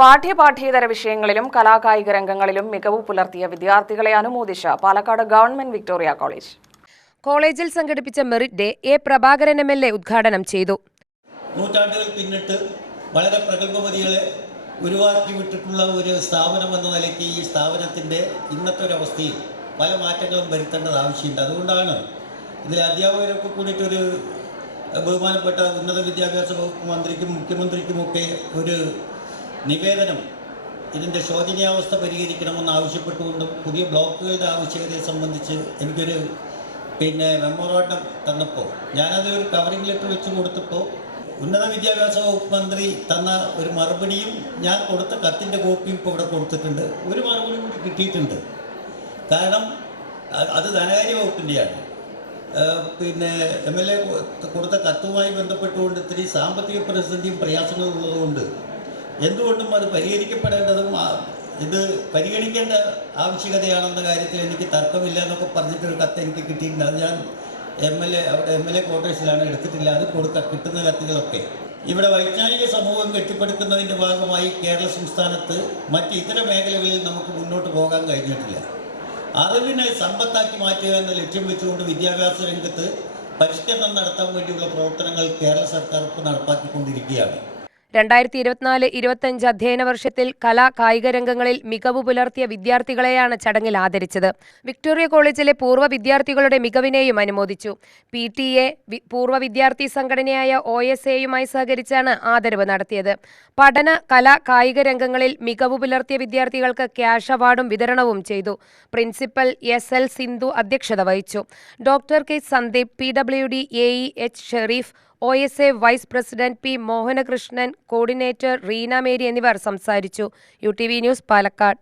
പാഠ്യപാഠ്യേതര വിഷയങ്ങളിലും കലാകായിക രംഗങ്ങളിലും മികവ് പുലർത്തിയ വിദ്യാർത്ഥികളെ അനുമോദിച്ച പാലക്കാട് ഗവൺമെന്റ് വിക്ടോറിയ കോളേജ്. കോളേജിൽ സംഘടിപ്പിച്ച merit day A Prabhakaran M L A ഉദ്ഘാടനം ചെയ്തു. നൂറ്റാണ്ടുകൾ പിന്നിട്ട് വളരെ പ്രഗത്ഭമതികളെ ഉരുവാക്കി വിട്ടിട്ടുള്ള ഒരു സ്ഥാപനം എന്ന നിലയ്ക്ക് ഈ സ്ഥാപനത്തിന്റെ ഇന്നത്തെ ഒരു അവസ്ഥയിൽ പല മാറ്റങ്ങളും വരുത്തേണ്ടത് ആവശ്യമുണ്ട്. അതുകൊണ്ടാണ് ഇതിൽ അധ്യാപകരൊക്കെ കൂടിയിട്ടൊരു ബഹുമാനപ്പെട്ട ഉന്നത വിദ്യാഭ്യാസ വകുപ്പ് മന്ത്രിക്കും മുഖ്യമന്ത്രിക്കുമൊക്കെ ഒരു നിവേദനം. ഇതിന്റെ ശോചനീയാവസ്ഥ പരിഹരിക്കണമെന്ന് ആവശ്യപ്പെട്ടുകൊണ്ടും പുതിയ ബ്ലോക്കുകളുടെ ആവശ്യകതയെ സംബന്ധിച്ച് എനിക്കൊരു പിന്നെ മെമ്മോറാണ്ടം തന്നപ്പോൾ ഞാനതൊരു കവറിംഗ് ലെറ്റർ വെച്ച് കൊടുത്തപ്പോൾ ഉന്നത വിദ്യാഭ്യാസ വകുപ്പ് മന്ത്രി തന്ന ഒരു മറുപടിയും ഞാൻ കൊടുത്ത കത്തിന്റെ കോപ്പിയും ഇപ്പോൾ ഇവിടെ കൊടുത്തിട്ടുണ്ട്. ഒരു മറുപടി കൂടി കിട്ടിയിട്ടുണ്ട്. കാരണം അത് ധനകാര്യ വകുപ്പിന്റെയാണ് പിന്നെ എം എൽ എ കൊടുത്ത കത്തുമായി ബന്ധപ്പെട്ടുകൊണ്ട് ഇത്തിരി സാമ്പത്തിക പ്രതിസന്ധിയും പ്രയാസങ്ങളും ഉള്ളതുകൊണ്ട് എന്തുകൊണ്ടും അത് പരിഹരിക്കപ്പെടേണ്ടതും ഇത് പരിഗണിക്കേണ്ട ആവശ്യകതയാണെന്ന കാര്യത്തിൽ എനിക്ക് തർക്കമില്ല എന്നൊക്കെ പറഞ്ഞിട്ടൊരു കത്ത് എനിക്ക് കിട്ടിയിട്ടുണ്ട്. അത് ഞാൻ എം എൽ എ അവിടെ എം എൽ എ ക്വാർട്ടേഴ്സിലാണ് എടുത്തിട്ടില്ല. അത് കൊടുത്ത കിട്ടുന്ന കത്തുകളൊക്കെ. ഇവിടെ വൈജ്ഞാനിക സമൂഹം കെട്ടിപ്പടുക്കുന്നതിന്റെ ഭാഗമായി കേരള സംസ്ഥാനത്ത് മറ്റ് ഇതര മേഖലകളിൽ നമുക്ക് മുന്നോട്ട് പോകാൻ കഴിഞ്ഞിട്ടില്ല. അറിവിനെ സമ്പത്താക്കി മാറ്റുക എന്ന ലക്ഷ്യം വെച്ചുകൊണ്ട് വിദ്യാഭ്യാസ രംഗത്ത് പരിഷ്കരണം നടത്താൻ വേണ്ടിയുള്ള പ്രവർത്തനങ്ങൾ കേരള സർക്കാർ നടപ്പാക്കിക്കൊണ്ടിരിക്കുകയാണ്. രണ്ടായിരത്തി ഇരുപത്തിനാല് ഇരുപത്തഞ്ച് അധ്യയന വർഷത്തിൽ കലാ കായിക രംഗങ്ങളിൽ മികവ് പുലർത്തിയ വിദ്യാർത്ഥികളെയാണ് ചടങ്ങിൽ ആദരിച്ചത്. വിക്ടോറിയ കോളേജിലെ പൂർവ വിദ്യാർത്ഥികളുടെ മികവിനെയും അനുമോദിച്ചു. പി ടി എ പൂർവ വിദ്യാർത്ഥി സംഘടനയായ ഒ എസ് എയുമായി സഹകരിച്ചാണ് ആദരവ് നടത്തിയത്. പഠന കലാ കായിക രംഗങ്ങളിൽ മികവ് പുലർത്തിയ വിദ്യാർത്ഥികൾക്ക് ക്യാഷ് അവാർഡും വിതരണവും ചെയ്തു. പ്രിൻസിപ്പൽ എസ് എൽ സിന്ധു അധ്യക്ഷത വഹിച്ചു. Doctor K Sandeep P W D A E H Sherif O S A vice president P Mohanakrishnan coordinator Reena Mary എന്നിവർ സംസാരിച്ചു. U T V news Palakkad.